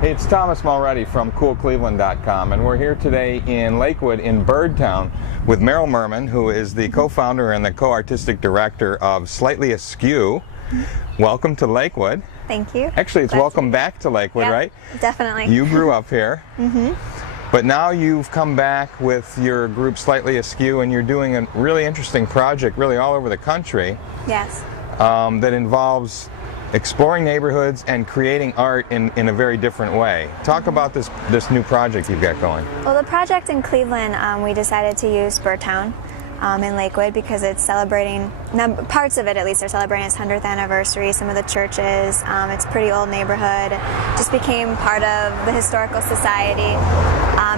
Hey, it's Thomas Mulready from CoolCleveland.com, and we're here today in Lakewood in Birdtown with Meryl Merman, who is the co-founder and the co-artistic director of Slightly Askew. Welcome to Lakewood. Thank you. Actually, it's welcome back to Lakewood, Yep, right? Definitely. You grew up here. But now you've come back with your group Slightly Askew, and you're doing a really interesting project really all over the country. Yes. That involves exploring neighborhoods and creating art in a very different way. Talk about this new project you've got going. Well, the project in Cleveland, we decided to use Birdtown in Lakewood because it's celebrating, parts of it at least are celebrating its 100th anniversary, some of the churches. It's a pretty old neighborhood, just became part of the Historical Society.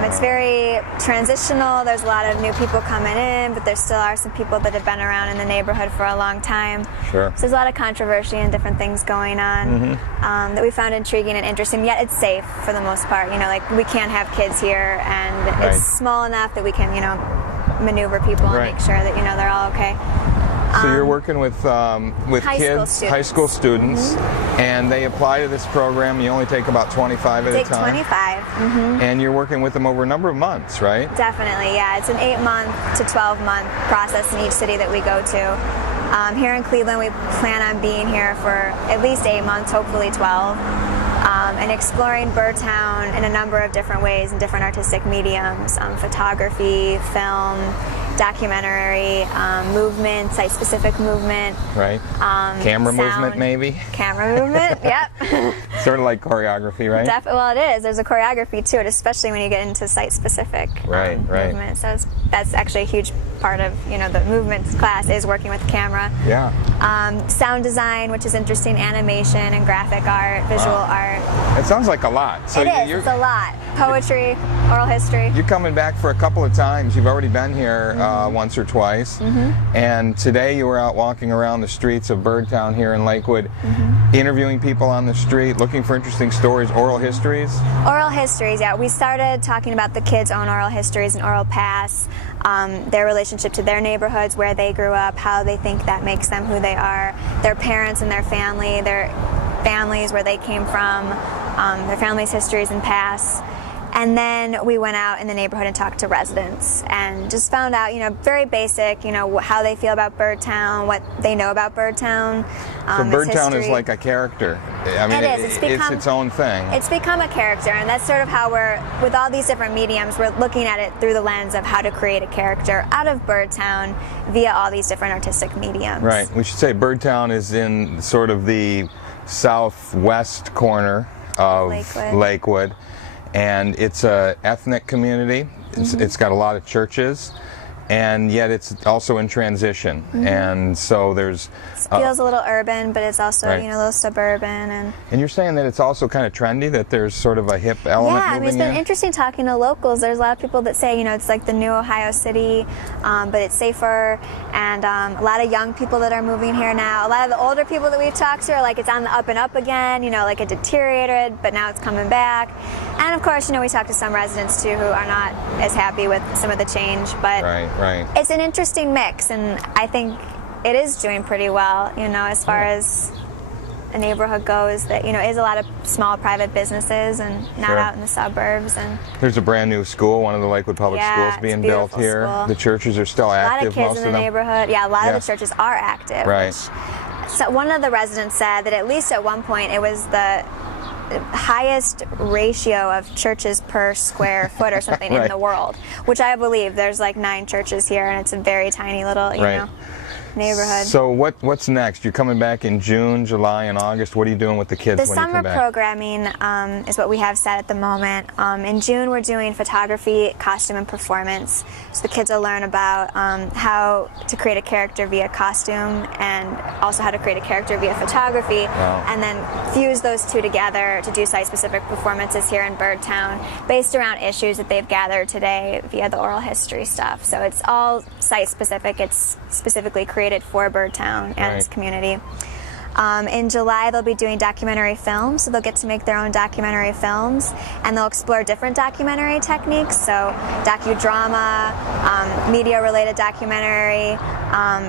It's very transitional, there's a lot of new people coming in, but there still are some people that have been around in the neighborhood for a long time. Sure. So there's a lot of controversy and different things going on that we found intriguing and interesting, yet it's safe for the most part. You know, like we can't have kids here, and it's small enough that we can, maneuver people and make sure that, they're all okay. So you're working with kids, high school students, and they apply to this program. You only take about 25 at a time. 25. And you're working with them over a number of months, right? Definitely, yeah. It's an 8-month to 12-month process in each city that we go to. Here in Cleveland, we plan on being here for at least 8 months, hopefully 12. And exploring Birdtown in a number of different ways in different artistic mediums, photography, film, documentary, movement, site-specific movement. Right. Camera movement, maybe? Camera movement, yep. Sort of like choreography, right? Well, it is. There's a choreography to it, especially when you get into site-specific movement. So that's actually a huge part of, the movements class is working with the camera. Yeah. Sound design, which is interesting, animation and graphic art, visual art. It sounds like a lot. So it's a lot. Poetry, oral history. You're coming back for a couple of times. You've already been here once or twice. And today you were out walking around the streets of Birdtown here in Lakewood, interviewing people on the street, looking for interesting stories, oral histories. Oral histories, yeah. We started talking about the kids' own oral histories and oral pasts, their relationship to their neighborhoods, where they grew up, how they think that makes them who they are, their parents and their family, their families, where they came from, their families' histories and pasts. And then we went out in the neighborhood and talked to residents and just found out, very basic, how they feel about Birdtown, what they know about Birdtown. So Birdtown is like a character. I mean, it is. It's its own thing. It's become a character, and that's sort of how with all these different mediums, we're looking at it through the lens of how to create a character out of Birdtown via all these different artistic mediums. Right. We should say Birdtown is in sort of the southwest corner of Lakewood. And it's an ethnic community. It's got a lot of churches, and yet it's also in transition. And so there's... It feels a little urban, but it's also, a little suburban. And you're saying that it's also kind of trendy, that there's sort of a hip element moving in? Yeah, I mean, it's been interesting talking to locals. There's a lot of people that say, it's like the new Ohio City, but it's safer, and a lot of young people that are moving here now. A lot of the older people that we've talked to are like, it's on the up and up again, like it deteriorated, but now it's coming back. And of course, we talked to some residents too who are not as happy with some of the change, but it's an interesting mix, and I think it is doing pretty well, as far as a neighborhood goes, that, is a lot of small private businesses and not out in the suburbs. And there's a brand new school, one of the Lakewood Public Schools being built here. School. The churches are still active. A lot of kids in the neighborhood. Yeah, a lot of the churches are active. Right. So one of the residents said that at least at one point it was the highest ratio of churches per square foot or something in the world, which I believe. There's like 9 churches here, and it's a very tiny little, neighborhood. So what's next? You're coming back in June, July, and August. What are you doing with the kids when you come back? The summer programming is what we have set at the moment. In June, we're doing photography, costume, and performance. So the kids will learn about how to create a character via costume, and also how to create a character via photography, and then fuse those two together to do site-specific performances here in Birdtown based around issues that they've gathered today via the oral history stuff. So it's all site-specific. It's specifically created for Birdtown and its community. In July, they'll be doing documentary films, so they'll get to make their own documentary films, and they'll explore different documentary techniques, so docudrama, media-related documentary,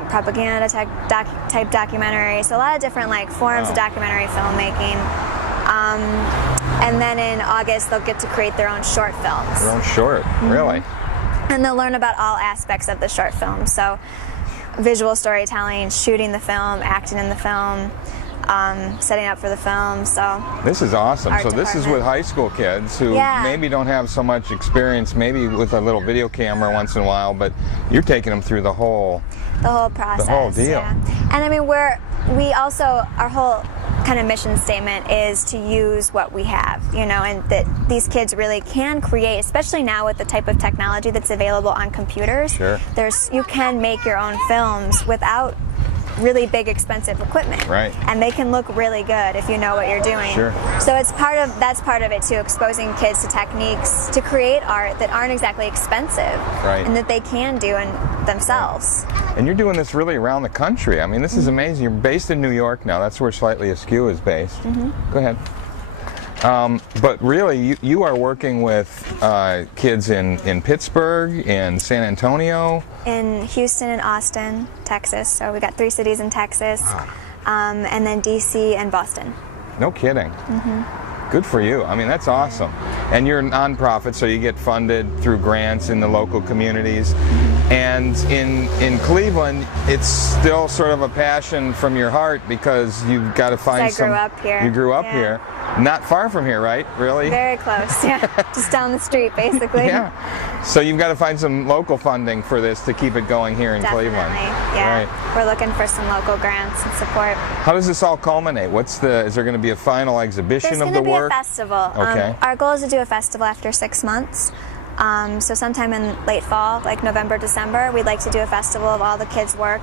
propaganda type documentary, so a lot of different forms of documentary filmmaking. And then in August, they'll get to create their own short films. Their own short, really? And they'll learn about all aspects of the short film. So visual storytelling, shooting the film, acting in the film, setting up for the film. So this is awesome. Art So this is with high school kids who maybe don't have so much experience, maybe with a little video camera once in a while, but you're taking them through the whole process. The whole deal. Yeah. And I mean, we also, our whole kind of mission statement is to use what we have, you know, and that these kids really can create, especially now with the type of technology that's available on computers. Sure. You can make your own films without really big expensive equipment, right? And they can look really good if you know what you're doing. Sure. So that's part of it too, exposing kids to techniques to create art that aren't exactly expensive, right? And that they can do themselves. And you're doing this really around the country. I mean, this is amazing. You're based in New York now. That's where Slightly Askew is based. Go ahead. But really, you are working with kids in Pittsburgh, in San Antonio, in Houston and Austin, Texas. So we got 3 cities in Texas, and then DC and Boston. No kidding. Good for you. I mean, that's awesome. And you're a nonprofit, so you get funded through grants in the local communities. And in Cleveland, it's still sort of a passion from your heart because you've got to find some. I grew up here. You grew up here. Not far from here, right? Really? Very close, yeah. Just down the street, basically. Yeah. So you've got to find some local funding for this to keep it going here in Cleveland. Yeah. Right. We're looking for some local grants and support. How does this all culminate? Is there going to be a final exhibition of the work? There's going to be a festival. Okay. Our goal is to do a festival after 6 months. So sometime in late fall, like November, December, we'd like to do a festival of all the kids' work.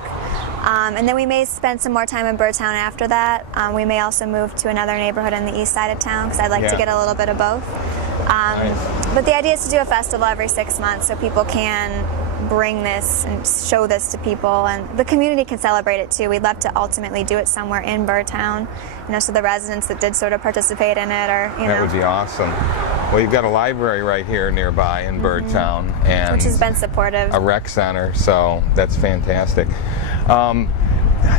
And then we may spend some more time in Birdtown after that. We may also move to another neighborhood in the east side of town because I'd like to get a little bit of both. Nice. But the idea is to do a festival every 6 months so people can bring this and show this to people, and the community can celebrate it too. We'd love to ultimately do it somewhere in Birdtown, you know, so the residents that did sort of participate in it are, you know. That would be awesome. Well, you've got a library right here nearby in Birdtown, and which has been supportive. A rec center, so that's fantastic.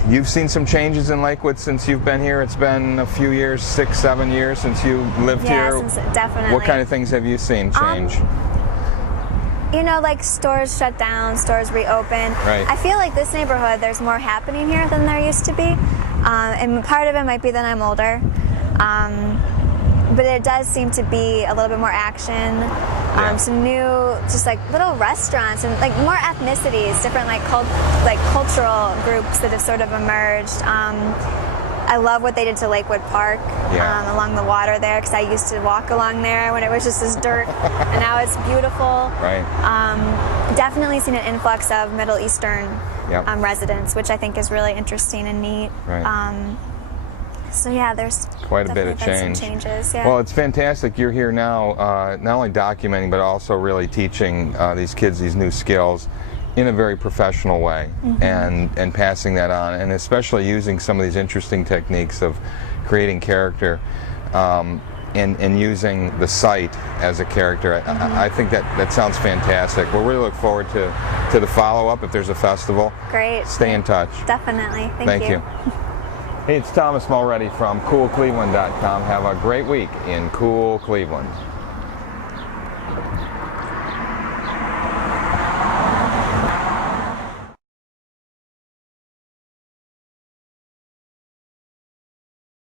You've seen some changes in Lakewood since you've been here. It's been a few years, 6, 7 years since you lived here. Definitely. What kind of things have you seen change? You know, like stores shut down, stores reopen. Right. I feel like this neighborhood, there's more happening here than there used to be. And part of it might be that I'm older. But it does seem to be a little bit more action. Some new, just like little restaurants and like more ethnicities, different like cultural groups that have sort of emerged. I love what they did to Lakewood Park along the water there, because I used to walk along there when it was just this dirt, and now it's beautiful. Right. Definitely seen an influx of Middle Eastern residents, which I think is really interesting and neat. Right. So yeah, there's quite a bit of change. Some changes, Well, it's fantastic. You're here now, not only documenting, but also really teaching these kids these new skills in a very professional way, and passing that on, and especially using some of these interesting techniques of creating character and using the site as a character. I think that sounds fantastic. We'll really look forward to the follow-up if there's a festival. Great. Stay in touch. Definitely. Thank you. Hey, it's Thomas Mulready from CoolCleveland.com. Have a great week in Cool Cleveland.